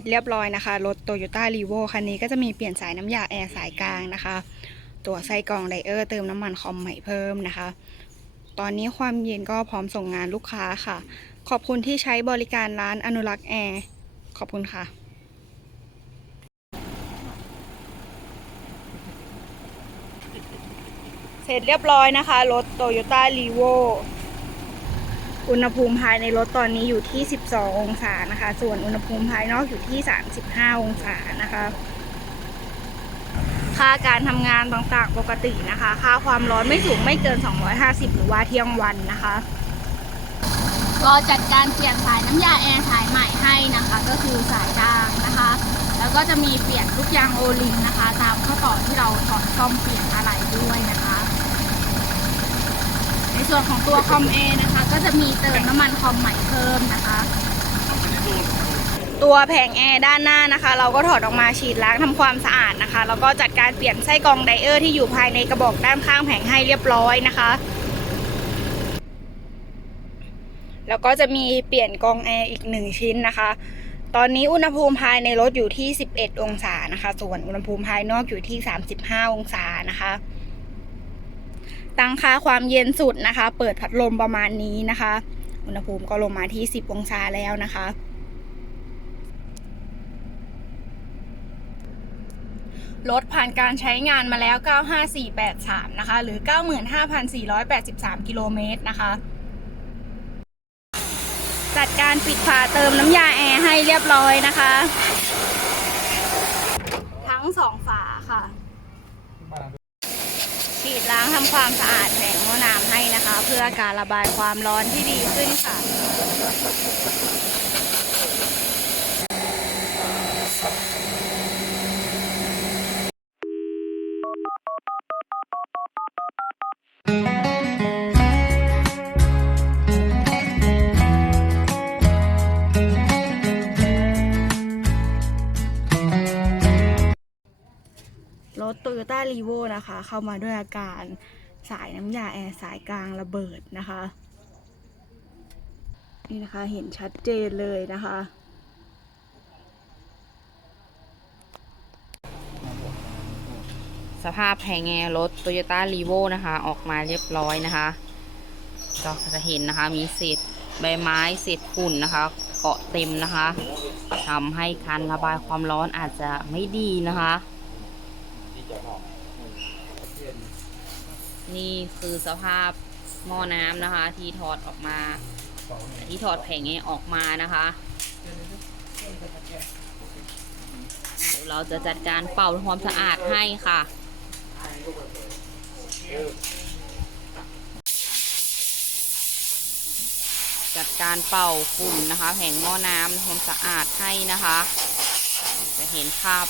ร็จเรียบร้อยนะคะ รถ Toyota r e v o คันนี้ก็จะมีเปลี่ยนสายน้ำยาแอร์สายกลางนะคะ ตัวไส้กรองไดเออร์เติมน้ำมันคอมใหม่เพิ่มนะคะ ตอนนี้ความเย็นก็พร้อมส่งงานลูกค้าค่ะ ขอบคุณที่ใช้บริการร้านอนุรักษ์แอร์ขอบคุณค่ะเสร็จเรียบร้อยนะคะ รถ Toyota r e v o อุณหภูมิภายในรถตอนนี้อยู่ที่ 12 องศานะคะ ส่วนอุณหภูมิภายนอกอยู่ที่ 35 องศานะคะค่าการทำงานต่างๆปกตินะคะ ค่าความร้อนไม่สูงไม่เกิน 250 หรือว่าเที่ยงวันนะคะก็จัดการเปลี่ยนสายน้ำยาแอร์สายใหม่ให้นะคะ ก็คือสายดางนะคะ แล้วก็จะมีเปลี่ยนลูกยางโอลิงนะคะ ตามข้อต่อที่เราถอดซ่อมเปลี่ยนอะไรด้วยนะคะ ในส่วนของตัวคอมเอนะคะ ก็จะมีเติมน้ำมันคอมใหม่เพิ่มนะคะ ตัวแผงแอร์ด้านหน้านะคะ เราก็ถอดออกมาฉีดล้างทำความสะอาดนะคะ แล้วก็จัดการเปลี่ยนไส้กรองไดเออร์ที่อยู่ภายในกระบอกด้านข้างแผงให้เรียบร้อยนะคะแล้วก็จะมีเปลี่ยนกรองแอร์อีกหนึ่งชิ้นนะคะ ตอนนี้อุณหภูมิภายในรถอยู่ที่ 11 องศานะคะ ส่วนอุณหภูมิภายนอกอยู่ที่ 35 องศานะคะ ตั้งค่าความเย็นสุดนะคะ เปิดพัดลมประมาณนี้นะคะ อุณหภูมิก็ลงมาที่ 10 องศาแล้วนะคะ รถผ่านการใช้งานมาแล้ว 95483 นะคะ หรือ 95,483 กิโลเมตรนะคะ จัดการปิดฝาเติมน้ำยาแอร์ให้เรียบร้อยนะคะ ทั้งสองฝาค่ะ ฉีด ล้างทำความสะอาดแผงหม้อน้ำให้นะคะ เพื่อการระบายความร้อนที่ดีขึ้นค่ะร ถ Toyota r e v o นะคะ เข้ามาด้วยอาการสายน้ำยาแอร์สายกลางระเบิดนะคะ นี่นะคะเห็นชัดเจนเลยนะคะสภาพแผงแอร์รถ Toyota r e v o นะคะ ออกมาเรียบร้อยนะคะก็จะเห็นนะคะมีเศษใบไม้เศษฝุ่นนะคะ เกาะเต็มนะคะทำให้การระบายความร้อนอาจจะไม่ดีนะคะ นี่คือสภาพหม้อน้ำนะคะ ที่ถอดออกมา ที่ถอดแผงแอร์ออกมานะคะเดี๋ยวเราจะจัดการเป่าทำความสะอาดให้ค่ะจัดการเป่าฝุ่นนะคะ แผงหม้อน้ำทำความสะอาดให้นะคะ จะเห็นภาพ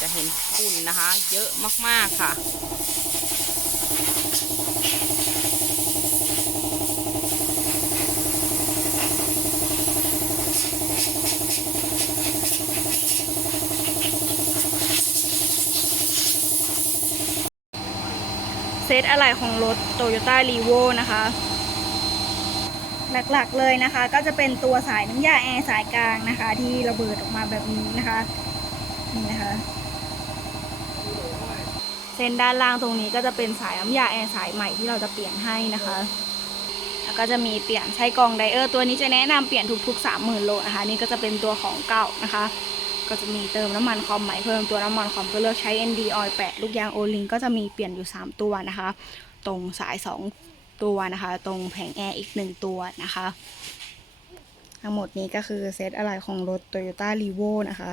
จะเห็นฝุ่นนะคะ เยอะมากๆค่ะ เซตอะไรของรถ Toyota r e v o นะคะ หลักๆเลยนะคะ ก็จะเป็นตัวสายน้ำยาแอร์สายกลางนะคะ ที่ระเบิดออกมาแบบนี้นะคะนี่นะคะเส้นด้านล่างตรงนี้ก็จะเป็นสายน้ำยาแอร์สายใหม่ที่เราจะเปลี่ยนให้นะคะ แล้วก็จะมีเปลี่ยนไส้กรองไดเออร์ตัวนี้จะแนะนำเปลี่ยนทุกๆ30,000โลนะคะ นี่ก็จะเป็นตัวของเก่านะคะ ก็จะมีเติมน้ำมันคอมใหม่เพิ่มตัวน้ำมันคอมก็เลือกใช้ ND Oil 8 ลูกยางโอลิงก็จะมีเปลี่ยนอยู่ 3 ตัวนะคะ ตรงสาย 2 ตัวนะคะ ตรงแผงแอร์อีก 1 ตัวนะคะ ทั้งหมดนี้ก็คือเซตอะไรของรถ Toyota r e v o นะคะ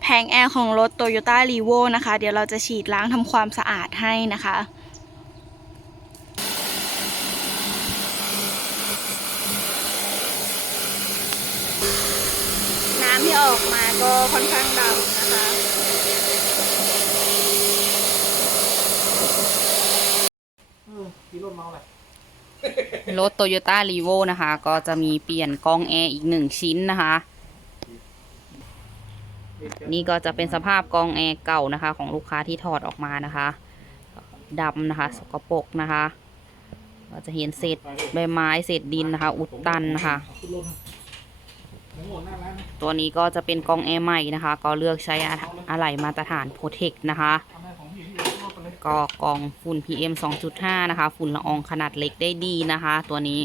แผงแอร์ของรถ Toyota r e v o นะคะ เดี๋ยวเราจะฉีดล้างทำความสะอาดให้นะคะ ที่ออกมาก็ค่อนข้างดำนะคะรถ Toyota r e v o นะคะ ก็จะมีเปลี่ยนกรองแอร์อีกหนึ่งชิ้นนะคะ นี่ก็จะเป็นสภาพกรองแอร์เก่านะคะ ของลูกค้าที่ถอดออกมานะคะดำนะคะ สกปรกนะคะก็จะเห็นเศษใบไม้เศษดินนะคะ อุดตันนะคะ ตัวนี้ก็จะเป็นกองแอร์ใหม่นะคะ ก็เลือกใช้อะไหล่มาตรฐานโปรเทคนะคะ ก็กองฝุ่น PM 2.5 นะคะ ฝุ่นละอองขนาดเล็กได้ดีนะคะ ตัวนี้